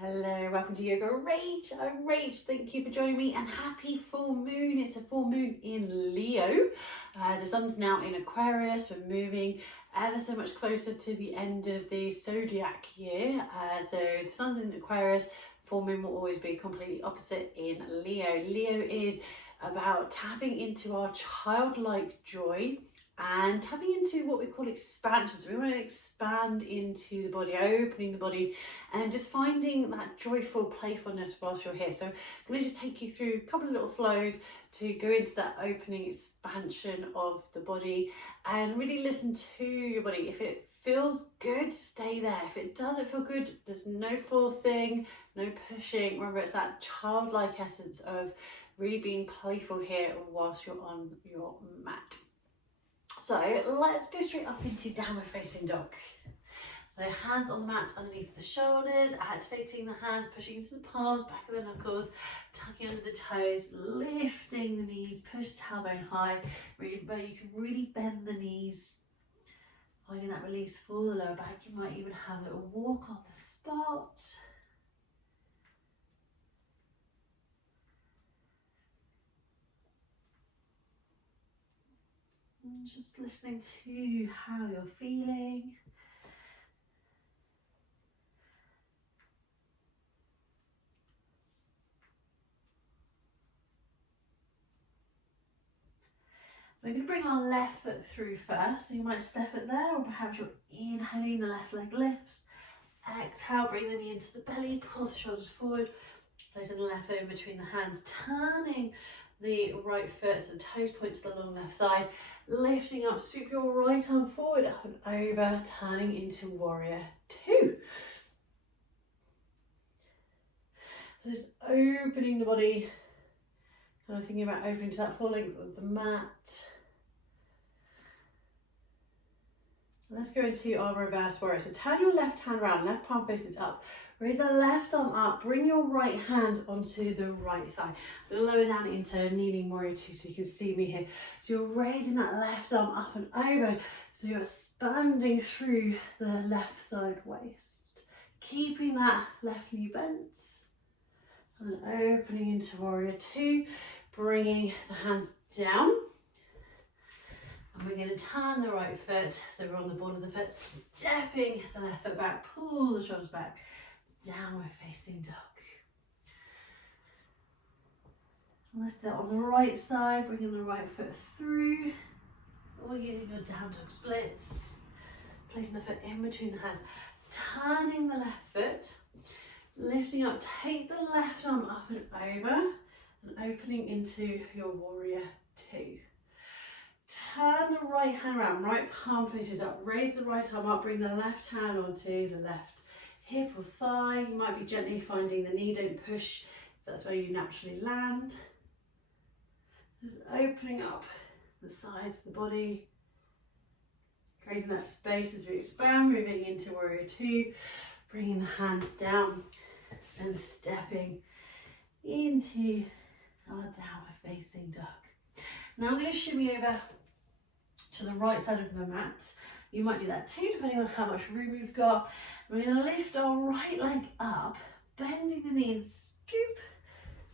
Hello, welcome to Yoga Rach. I'm Rach. Thank you for joining me and happy full moon. It's a full moon in Leo. The sun's now in Aquarius. We're moving ever so much closer to the end of the zodiac year. So the sun's in Aquarius. Full moon will always be completely opposite in Leo. Leo is about tapping into our childlike joy and tapping into what we call expansion. So we want to expand into the body, opening the body and just finding that joyful playfulness whilst you're here. So I'm going to just take you through a couple of little flows to go into that opening expansion of the body and really listen to your body. If it feels good, stay there. If it doesn't feel good, there's no forcing, no pushing. Remember, it's that childlike essence of really being playful here whilst you're on your mat. So let's go straight up into downward facing dog. So hands on the mat underneath the shoulders, activating the hands, pushing into the palms, back of the knuckles, tucking under the toes, lifting the knees, push the tailbone high. You can really bend the knees, finding that release for the lower back. You might even have a little walk on the spot. Just listening to how you're feeling. We're going to bring our left foot through first. So you might step it there, or perhaps you're inhaling, the left leg lifts. Exhale, bring the knee into the belly, pull the shoulders forward, placing the left foot in between the hands, turning the right foot so the toes point to the long left side, lifting up, sweep your right arm forward, up and over, turning into warrior two. So just opening the body, kind of thinking about opening to that full length of the mat. Let's go into our reverse warrior. So turn your left hand around, left palm faces up. Raise the left arm up, bring your right hand onto the right thigh. I'm going to lower down into kneeling warrior two so you can see me here. So you're raising that left arm up and over. So you're expanding through the left side waist. Keeping that left knee bent. And then opening into warrior two, bringing the hands down. And we're going to turn the right foot, so we're on the ball of the foot, stepping the left foot back, pull the shoulders back, downward facing dog. And let's do it on the right side, bringing the right foot through, or using your down dog splits, placing the foot in between the hands, turning the left foot, lifting up, take the left arm up and over, and opening into your warrior two. Turn the right hand around, right palm faces up, raise the right arm up, bring the left hand onto the left hip or thigh. You might be gently finding the knee, don't push, that's where you naturally land. Just opening up the sides of the body, creating that space as we expand, moving into warrior two, bringing the hands down and stepping into our downward facing dog. Now I'm going to shimmy over to the right side of the mat. You might do that too, depending on how much room you've got. We're going to lift our right leg up, bending the knee and scoop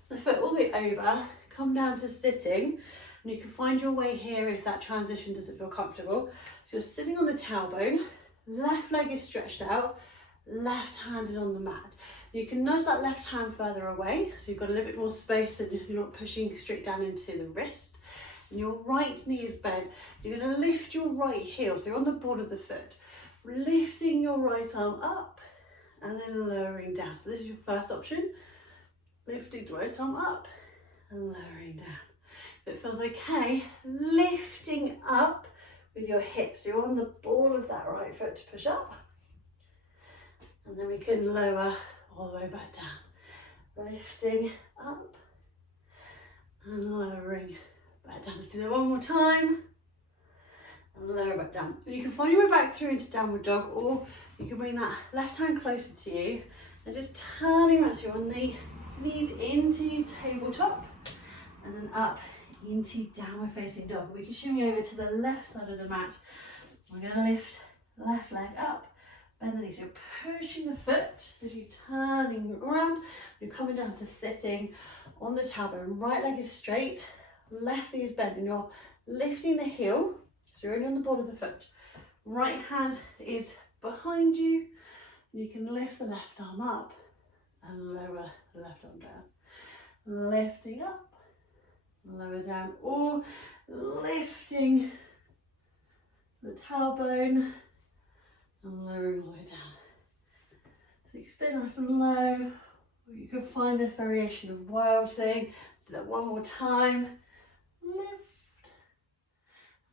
the foot all the way over, come down to sitting. And you can find your way here if that transition doesn't feel comfortable. So you're sitting on the tailbone, left leg is stretched out, left hand is on the mat. You can nudge that left hand further away, so you've got a little bit more space and you're not pushing straight down into the wrist. And your right knee is bent. You're going to lift your right heel, so you're on the ball of the foot, lifting your right arm up and then lowering down. So this is your first option, lifting the right arm up and lowering down. If it feels okay, lifting up with your hips. So you're on the ball of that right foot to push up. And then we can lower all the way back down. Lifting up and lowering back down. Let's do that one more time. And lower back down. And you can find your way back through into downward dog, or you can bring that left hand closer to you and just turning back, so you're on the knees into tabletop and then up into downward facing dog. We can shimmy over to the left side of the mat. We're going to lift left leg up, bend the knees. You're pushing the foot as you're turning around. You're coming down to sitting on the tailbone. Right leg is straight, left knee is bent, and you're lifting the heel, so you're only on the ball of the foot. Right hand is behind you. You can lift the left arm up and lower the left arm down. Lifting up, lower down, or lifting the tailbone and lowering all the way down. So you can stay nice and low, or you can find this variation of wild thing. Let's do that one more time. Lift.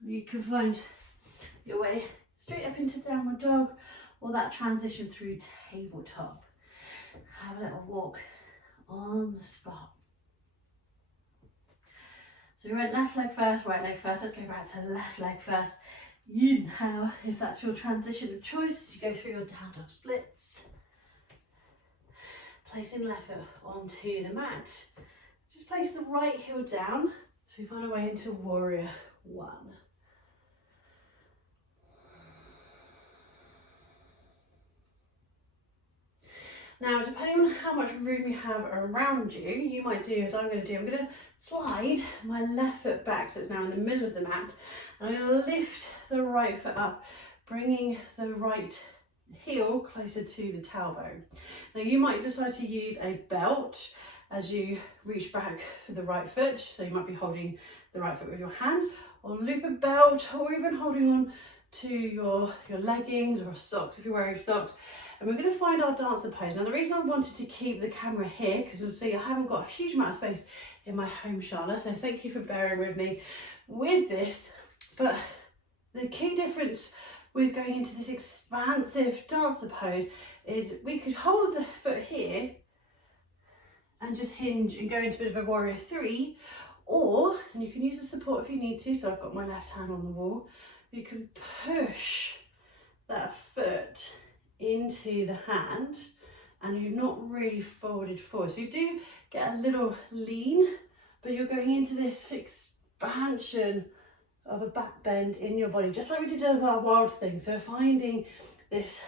You can find your way straight up into downward dog, or that transition through tabletop. Have a little walk on the spot. So we went left leg first, right leg first. Let's go back to left leg first. Inhale, if that's your transition of choice, as you go through your down dog splits. Placing the left foot onto the mat. Just place the right heel down, so we find our way into warrior one. Now, depending on how much room you have around you, you might do as I'm going to do. I'm going to slide my left foot back, so it's now in the middle of the mat. And I'm going to lift the right foot up, bringing the right heel closer to the tailbone. Now, you might decide to use a belt as you reach back for the right foot. So you might be holding the right foot with your hand, or loop a belt, or even holding on to your leggings or socks if you're wearing socks. And we're going to find our dancer pose. Now, the reason I wanted to keep the camera here, because you'll see I haven't got a huge amount of space in my home Charlotte, so thank you for bearing with me with this. But the key difference with going into this expansive dancer pose is we could hold the foot here and just hinge and go into a bit of a warrior three, or, and you can use the support if you need to, so I've got my left hand on the wall, you can push that foot into the hand and you're not really folded forward. So you do get a little lean, but you're going into this expansion of a back bend in your body, just like we did with our wild thing. So finding this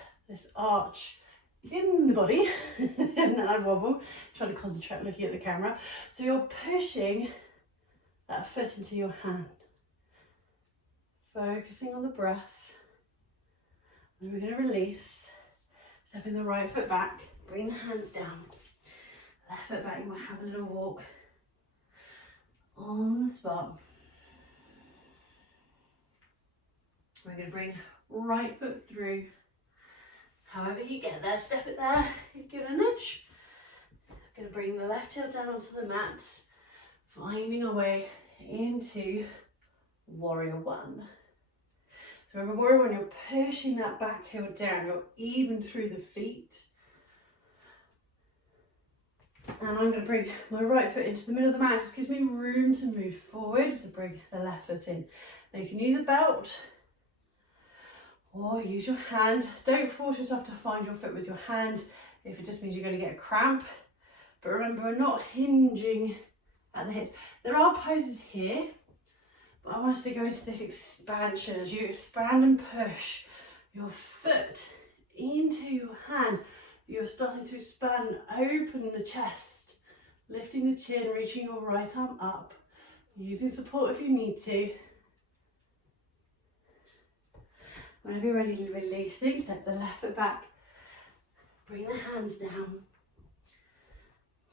arch in the body and then I wobble, try to concentrate looking at the camera. So you're pushing that foot into your hand, focusing on the breath. Then we're going to release. Stepping the right foot back, bring the hands down. Left foot back, you might have a little walk on the spot. We're going to bring right foot through. However you get there, step it there, give it a nudge. We're going to bring the left heel down onto the mat, finding our way into warrior one. So remember, warrior one, you're pushing that back heel down, you're even through the feet. And I'm going to bring my right foot into the middle of the mat, just gives me room to move forward, so bring the left foot in. Now you can use a belt, or use your hand. Don't force yourself to find your foot with your hand if it just means you're going to get a cramp. But remember, we're not hinging at the hips. There are poses here, but I want us to go into this expansion. As you expand and push your foot into your hand, you're starting to expand, open the chest, lifting the chin, reaching your right arm up, using support if you need to. Whenever you're ready to release things, step the left foot back, bring the hands down,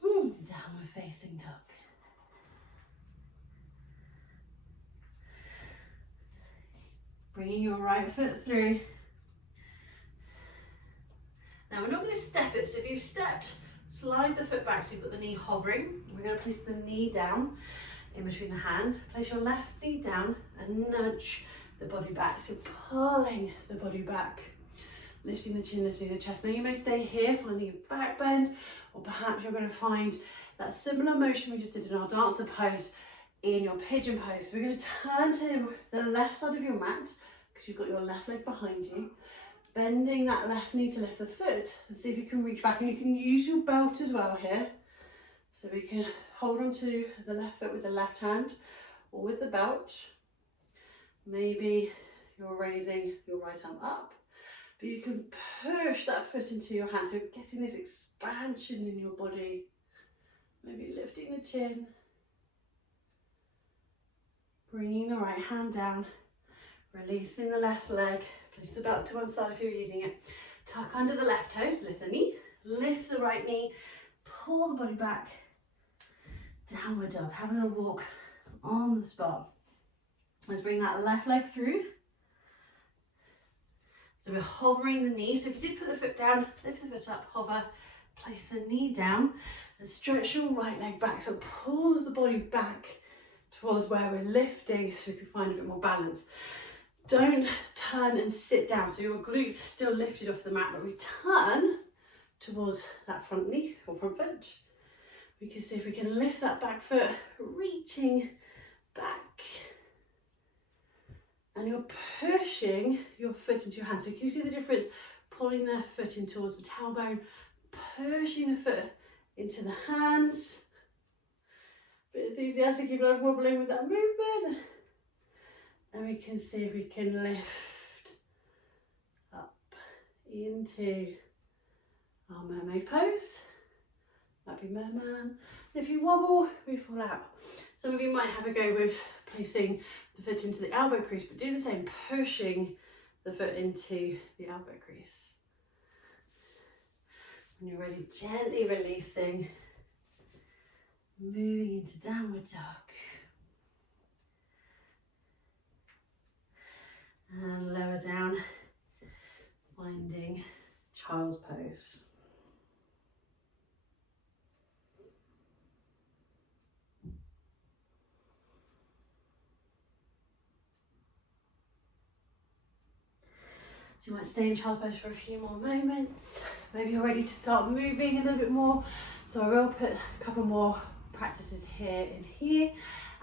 downward facing dog. Bringing your right foot through. Now we're not going to step it, so if you've stepped, slide the foot back so you've got the knee hovering. We're going to place the knee down in between the hands. Place your left knee down and nudge the body back, so pulling the body back, lifting the chin, lifting the chest. Now you may stay here, finding a back bend, or perhaps you're going to find that similar motion we just did in our dancer pose in your pigeon pose. So we're going to turn to the left side of your mat, because you've got your left leg behind you, bending that left knee to lift the foot, and see if you can reach back. And you can use your belt as well here, so we can hold on to the left foot with the left hand or with the belt. Maybe you're raising your right arm up, but you can push that foot into your hand, so getting this expansion in your body. Maybe lifting the chin, bringing the right hand down, releasing the left leg, place the belt to one side if you're using it. Tuck under the left toes, lift the knee, lift the right knee, pull the body back, downward dog. Have a little walk on the spot. Let's bring that left leg through. So we're hovering the knee. So if you did put the foot down, lift the foot up, hover, place the knee down and stretch your right leg back. So it pulls the body back towards where we're lifting so we can find a bit more balance. Don't turn and sit down. So your glutes are still lifted off the mat, but we turn towards that front knee or front foot. We can see if we can lift that back foot, reaching back. And you're pushing your foot into your hand. So can you see the difference? Pulling the foot in towards the tailbone, pushing the foot into the hands. Bit enthusiastic, keep on wobbling with that movement. And we can see if we can lift up into our mermaid pose. Might be merman. If you wobble, we fall out. Some of you might have a go with placing the foot into the elbow crease, but do the same, pushing the foot into the elbow crease. When you're ready, gently releasing, moving into downward dog. And lower down, finding child's pose. So you might stay in child's pose for a few more moments. Maybe you're ready to start moving a little bit more. So I will put a couple more practices here and here.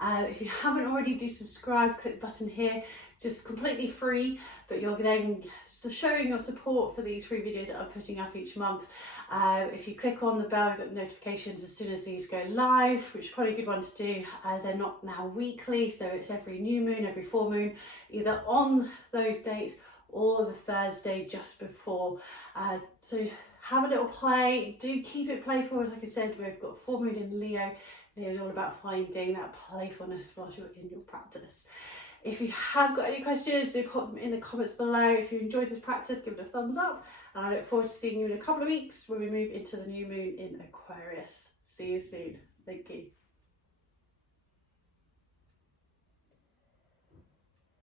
If you haven't already, do subscribe, click the button here. Just completely free, but you're then showing your support for these free videos that I'm putting up each month. If you click on the bell, you've got notifications as soon as these go live, which is probably a good one to do as they're not now weekly, so it's every new moon, every full moon, either on those dates or the Thursday just before. So have a little play, do keep it playful. Like I said, we've got full moon in Leo. Leo is all about finding that playfulness whilst you're in your practice. If you have got any questions, do put them in the comments below. If you enjoyed this practice, give it a thumbs up. And I look forward to seeing you in a couple of weeks when we move into the new moon in Aquarius. See you soon. Thank you.